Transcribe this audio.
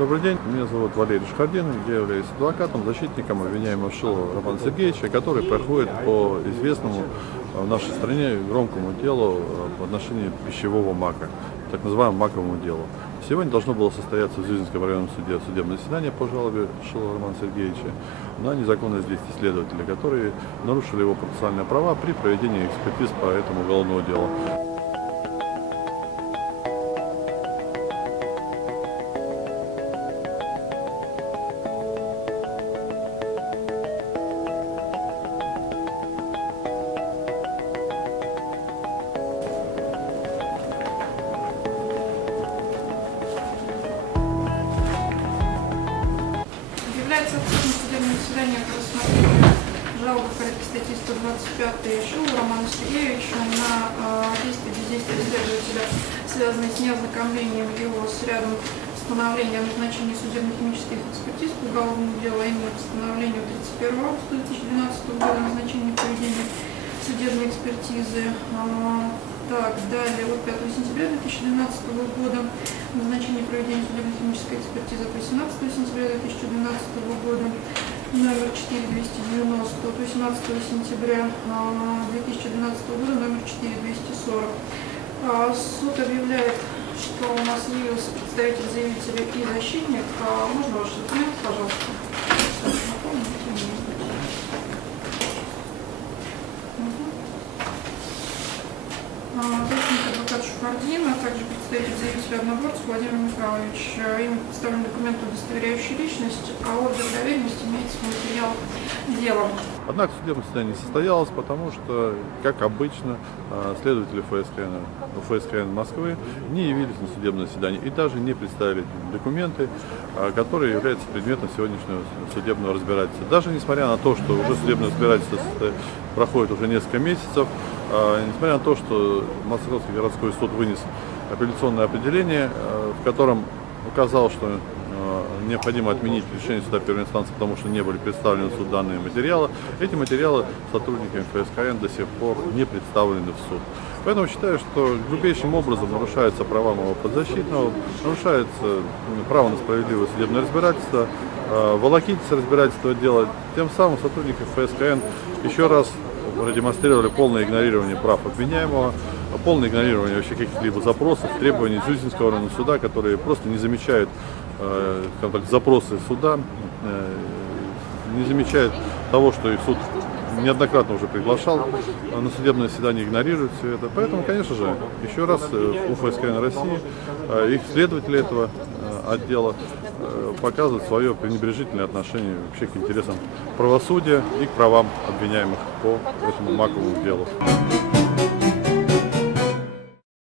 Добрый день, меня зовут Валерий Шхардин, я являюсь адвокатом, защитником обвиняемого Шилова Романа Сергеевича, который проходит по известному в нашей стране громкому делу в отношении пищевого мака, так называемому маковому делу. Сегодня должно было состояться в Зюзинском районном суде судебное заседание по жалобе Шилова Романа Сергеевича на незаконное действие следователя, которые нарушили его процессуальные права при проведении экспертиз по этому уголовному делу. Является открытым судебное заседание по рассмотрению жалобы в порядке статьи 125 Шилова Романа Сергеевича на действия бездействия следователя, связанные с неознакомлением его с рядом постановления о назначении судебно-химических экспертиз по уголовному делу, а именно постановлению 31 августа 2012 года о назначении проведения судебной экспертизы. Так, далее, от 5 сентября 2012 года назначение проведения судебно-химической экспертизы от 18 сентября 2012 года, номер 4290, от 18 сентября 2012 года, номер 4240. Суд объявляет, что у нас явился представитель заявителя и защитник. Можно ваш документ, пожалуйста? Защитник адвокат Шухардин, а также представитель заявителя одноборца Владимир Михайлович. Им представлен документ, удостоверяющий личность, а отзыв доверенности имеется в материалах дела. Однако судебное заседание не состоялось, потому что, как обычно, следователи ФСКН Москвы не явились на судебное заседание и даже не представили документы, которые являются предметом сегодняшнего судебного разбирательства. Даже несмотря на то, что уже судебное разбирательство проходит уже несколько месяцев, несмотря на то, что Московский городской суд вынес апелляционное определение, в котором указал, что необходимо отменить решение суда первой инстанции, потому что не были представлены в суд данные материалы. Эти материалы сотрудниками ФСКН до сих пор не представлены в суд. Поэтому считаю, что грубейшим образом нарушаются права моего подзащитного, нарушается право на справедливое судебное разбирательство, волокитится разбирательство дела. Тем самым сотрудники ФСКН еще раз продемонстрировали полное игнорирование прав обвиняемого, полное игнорирование вообще каких-либо запросов, требований Зюзинского районного суда, которые просто не замечают запросы суда, не замечают того, что их суд неоднократно уже приглашал на судебное заседание, игнорирует все это. Поэтому, конечно же, еще раз у ФСКН России, их следователи этого отдела показывают свое пренебрежительное отношение вообще к интересам правосудия и к правам обвиняемых по этому маковому делу.